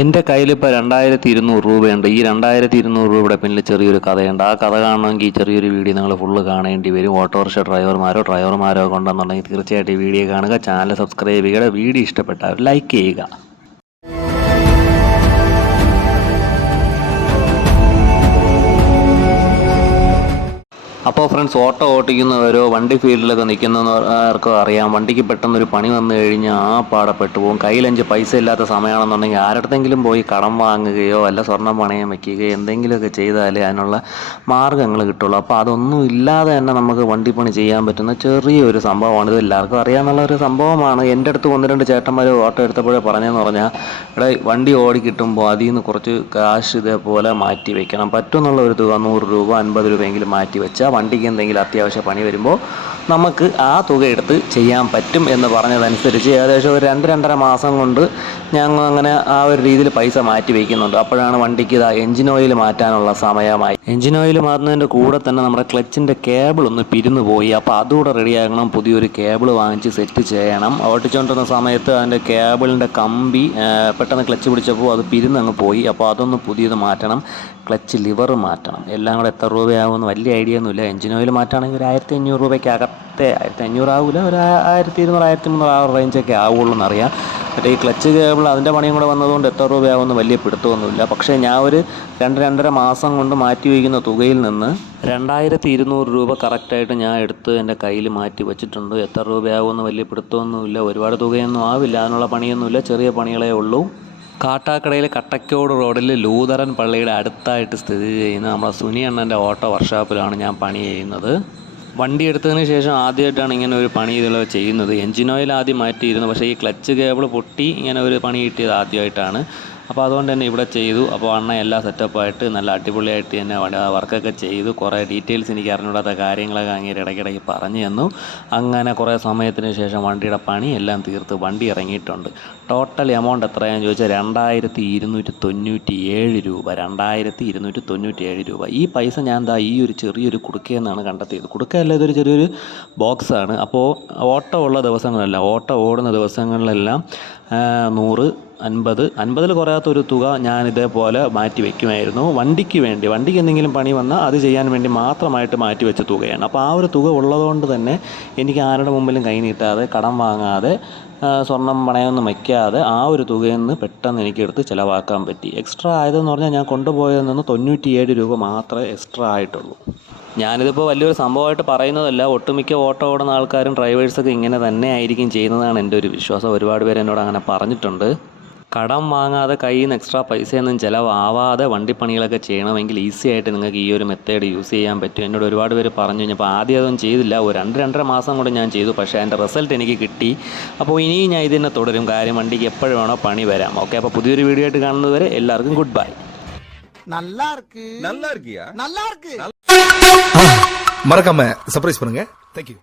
എന്റെ കയ്യിലിപ്പോൾ രണ്ടായിരത്തി ഇരുന്നൂറ് രൂപയുണ്ട്. ഈ രണ്ടായിരത്തി ഇരുന്നൂറ് രൂപയുടെ പിന്നിൽ ചെറിയൊരു കഥയുണ്ട്. ആ കഥ കാണണമെങ്കിൽ ഈ ചെറിയൊരു വീഡിയോ നിങ്ങൾ ഫുള്ള് കാണേണ്ടി വരും. ഓട്ടോറിക്ഷ ഡ്രൈവർമാരോ ഡ്രൈവർമാരോ കൊണ്ടെന്നുണ്ടെങ്കിൽ തീർച്ചയായിട്ടും ഈ വീഡിയോ കാണുക. ചാനൽ സബ്സ്ക്രൈബ് ചെയ്യുക. വീഡിയോ ഇഷ്ടപ്പെട്ടാൽ ലൈക്ക് ചെയ്യുക. ഫ്രണ്ട്സ് ഓട്ടോ ഓട്ടിക്കുന്നവരോ വണ്ടി ഫീൽഡിലൊക്കെ നിൽക്കുന്നവർക്കോ അറിയാം. വണ്ടിക്ക് പെട്ടെന്നൊരു പണി വന്നു കഴിഞ്ഞാൽ ആ പാടപ്പെട്ടു പോകും കയ്യിലഞ്ച് പൈസ ഇല്ലാത്ത സമയമാണെന്നുണ്ടെങ്കിൽ ആരുടെങ്കിലും പോയി കടം വാങ്ങുകയോ അല്ല സ്വർണം പണയം വയ്ക്കുകയോ എന്തെങ്കിലുമൊക്കെ ചെയ്താലേ അതിനുള്ള മാർഗങ്ങൾ കിട്ടുള്ളൂ. അപ്പോൾ അതൊന്നും ഇല്ലാതെ തന്നെ നമുക്ക് വണ്ടിപ്പണി ചെയ്യാൻ പറ്റുന്ന ചെറിയൊരു സംഭവമാണ്. ഇത് എല്ലാവർക്കും അറിയാമെന്നുള്ള ഒരു സംഭവമാണ്. എന്റെ അടുത്ത് ഒന്ന് രണ്ട് ചേട്ടന്മാർ ഓട്ടോ എടുത്തപ്പോഴേ പറഞ്ഞതെന്ന് പറഞ്ഞാൽ ഇവിടെ വണ്ടി ഓടി കിട്ടുമ്പോൾ അതിൽ നിന്ന് കുറച്ച് കാശ് ഇതേപോലെ മാറ്റി വയ്ക്കണം പറ്റുമെന്നുള്ള ഒരു തുക നൂറ് രൂപ അൻപത് രൂപയെങ്കിലും മാറ്റി വെച്ചാൽ വണ്ടിക്ക് എന്തെങ്കിലും അത്യാവശ്യ പണി വരുമ്പോൾ നമുക്ക് ആ തുക എടുത്ത് ചെയ്യാൻ പറ്റും എന്ന് പറഞ്ഞതനുസരിച്ച് ഏകദേശം ഒരു രണ്ട് രണ്ടര മാസം കൊണ്ട് ഞങ്ങൾ അങ്ങനെ ആ ഒരു രീതിയിൽ പൈസ മാറ്റി വയ്ക്കുന്നുണ്ട്. അപ്പോഴാണ് വണ്ടിക്ക് ഇതാ എഞ്ചിൻ ഓയിൽ മാറ്റാനുള്ള സമയമായി. എഞ്ചിൻ ഓയിൽ മാറുന്നതിന്റെ കൂടെ തന്നെ നമ്മുടെ ക്ലച്ചിന്റെ കേബിൾ ഒന്ന് പിരിന്നു പോയി. അപ്പോൾ അതുകൂടെ റെഡിയാക്കണം പുതിയൊരു കേബിൾ വാങ്ങിച്ച് സെറ്റ് ചെയ്യണം. ഓട്ടിച്ചുകൊണ്ടിരുന്ന സമയത്ത് അതിന്റെ കേബിളിന്റെ കമ്പി പെട്ടെന്ന് ക്ലച്ച് പിടിച്ചപ്പോൾ അത് പിരിന്നങ്ങ് പോയി. അപ്പോൾ അതൊന്ന് പുതിയത് മാറ്റണം. ക്ലച്ച് ലിവർ മാറ്റണം. എല്ലാം കൂടെ എത്ര രൂപയാകുമെന്ന് വലിയ ഐഡിയ ഒന്നുമില്ല. എഞ്ചിൻ ഓയിൽ മാറ്റുകയാണെങ്കിൽ ഒരു ആയിരത്തി അഞ്ഞൂറ് രൂപയ്ക്കകത്തെ ആയിരത്തി അഞ്ഞൂറ് ആവില്ല ഒരു ആയിരത്തി ഇരുന്നൂറ് ആയിരത്തി മുന്നൂറ് ആ റേഞ്ചൊക്കെ ആവുള്ളൂ എന്നറിയാം. മറ്റേ ഈ ക്ലച്ച് കേബിൾ അതിന്റെ പണിയും കൂടെ വന്നതുകൊണ്ട് എത്ര രൂപയാകുമെന്ന് വലിയ പിടുത്തമൊന്നുമില്ല. പക്ഷേ ഞാൻ ഒരു രണ്ട് രണ്ടര മാസം കൊണ്ട് മാറ്റി വയ്ക്കുന്ന തുകയിൽ നിന്ന് രണ്ടായിരത്തി ഇരുന്നൂറ് രൂപ കറക്റ്റായിട്ട് ഞാൻ എടുത്ത് എന്റെ കയ്യിൽ മാറ്റി വെച്ചിട്ടുണ്ട്. എത്ര രൂപയാകുമെന്ന് വലിയ പിടുത്തമൊന്നുമില്ല. ഒരുപാട് തുകയൊന്നും ആവില്ല. അതിനുള്ള പണിയൊന്നുമില്ല. ചെറിയ പണികളേ ഉള്ളൂ. കാട്ടാക്കടയിലെ കട്ടക്കോട് റോഡിൽ ലൂതറൻ പള്ളിയുടെ അടുത്തായിട്ട് സ്ഥിതി ചെയ്യുന്ന നമ്മുടെ സുനി അണ്ണന്റെ ഓട്ടോ വർക്ക്ഷോപ്പിലാണ് ഞാൻ പണി ചെയ്യുന്നത്. വണ്ടി എടുത്തതിന് ശേഷം ആദ്യമായിട്ടാണ് ഇങ്ങനെ ഒരു പണി ഇതിൽ ചെയ്യുന്നത്. എഞ്ചിൻ ഓയിൽ ആദ്യം മാറ്റിയിരുന്നു. പക്ഷേ ഈ ക്ലച്ച് കേബിൾ പൊട്ടി ഇങ്ങനെ ഒരു പണി കിട്ടിയത് ആദ്യമായിട്ടാണ്. അപ്പോൾ അതുകൊണ്ട് തന്നെ ഇവിടെ ചെയ്തു. അപ്പോൾ അണ്ണ എല്ലാം സെറ്റപ്പായിട്ട് നല്ല അടിപൊളിയായിട്ട് തന്നെ വർക്കൊക്കെ ചെയ്തു. കുറേ ഡീറ്റെയിൽസ് എനിക്ക് അറിഞ്ഞൂടാത്ത കാര്യങ്ങളൊക്കെ അങ്ങേര് ഇടയ്ക്കിടയ്ക്ക് പറഞ്ഞു തന്നു. അങ്ങനെ കുറേ സമയത്തിന് ശേഷം വണ്ടിയുടെ പണി എല്ലാം തീർത്ത് വണ്ടി ഇറങ്ങിയിട്ടുണ്ട്. ടോട്ടൽ എമൗണ്ട് എത്രയാണെന്ന് ചോദിച്ചാൽ രണ്ടായിരത്തി ഇരുന്നൂറ്റി തൊണ്ണൂറ്റി ഏഴ് രൂപ. രണ്ടായിരത്തി ഇരുന്നൂറ്റി തൊണ്ണൂറ്റി ഏഴ് രൂപ. ഈ പൈസ ഞാൻ എന്താ ഈ ഒരു ചെറിയൊരു കുടുക്കയെന്നാണ് കണ്ടെത്തിയത്. കുടുക്കയല്ല ഇതൊരു ചെറിയൊരു ബോക്സാണ് അപ്പോൾ ഓട്ടോ ഉള്ള ദിവസങ്ങളല്ല ഓട്ടോ ഓടുന്ന ദിവസങ്ങളിലെല്ലാം നൂറ് അൻപത്. അൻപതിൽ കുറയാത്ത ഒരു തുക ഞാൻ ഇതേപോലെ മാറ്റി വയ്ക്കുമായിരുന്നു വണ്ടിക്ക് വേണ്ടി വണ്ടിക്ക് എന്തെങ്കിലും പണി വന്നാൽ അത് ചെയ്യാൻ വേണ്ടി മാത്രമായിട്ട് മാറ്റി വെച്ച തുകയാണ്. അപ്പോൾ ആ ഒരു തുക ഉള്ളതുകൊണ്ട് തന്നെ എനിക്ക് ആരുടെ മുമ്പിലും കൈ നീട്ടാതെ കടം വാങ്ങാതെ സ്വർണം പണയമൊന്നും വയ്ക്കാതെ ആ ഒരു തുകയിൽ നിന്ന് പെട്ടെന്ന് എനിക്കെടുത്ത് ചിലവാക്കാൻ പറ്റി. എക്സ്ട്രാ ആയതെന്ന് പറഞ്ഞാൽ ഞാൻ കൊണ്ടുപോയതിൽ നിന്ന് തൊണ്ണൂറ്റിയേഴ് രൂപ മാത്രമേ എക്സ്ട്രാ ആയിട്ടുള്ളൂ. ഞാനിതിപ്പോൾ വലിയൊരു സംഭവമായിട്ട് പറയുന്നതല്ല. ഒട്ടുമിക്ക ഓട്ടോ ഓടുന്ന ആൾക്കാരും ഡ്രൈവേഴ്സൊക്കെ ഇങ്ങനെ തന്നെ ആയിരിക്കും ചെയ്യുന്നതാണ് എന്റെ ഒരു വിശ്വാസം. ഒരുപാട് പേര് എന്നോട് അങ്ങനെ പറഞ്ഞിട്ടുണ്ട്. കടം വാങ്ങാതെ കയ്യിൽ നിന്ന് എക്സ്ട്രാ പൈസയൊന്നും ചിലവാവാതെ വണ്ടിപ്പണികളൊക്കെ ചെയ്യണമെങ്കിൽ ഈസി ആയിട്ട് നിങ്ങൾക്ക് ഈ ഒരു മെത്തേഡ് യൂസ് ചെയ്യാൻ പറ്റും എന്നോട് ഒരുപാട് പേര് പറഞ്ഞു കഴിഞ്ഞപ്പോൾ ആദ്യം അതൊന്നും ചെയ്തില്ല ഒരു രണ്ട് രണ്ടര മാസം കൊണ്ട് ഞാൻ ചെയ്തു പക്ഷേ അതിൻ്റെ റിസൾട്ട് എനിക്ക് കിട്ടി അപ്പോൾ ഇനിയും ഞാൻ ഇതിനെ തുടരും കാര്യം വണ്ടിക്ക് എപ്പോഴും വേണോ പണി വരാം ഓക്കെ അപ്പോൾ പുതിയൊരു വീഡിയോ ആയിട്ട് കാണുന്നത് വരെ എല്ലാവർക്കും ഗുഡ് ബൈ நல்லா இருக்கு நல்லா இருக்கியா நல்லா இருக்கு மறக்காம சர்ப்ரைஸ் பண்ணுங்க தேங்க்யூ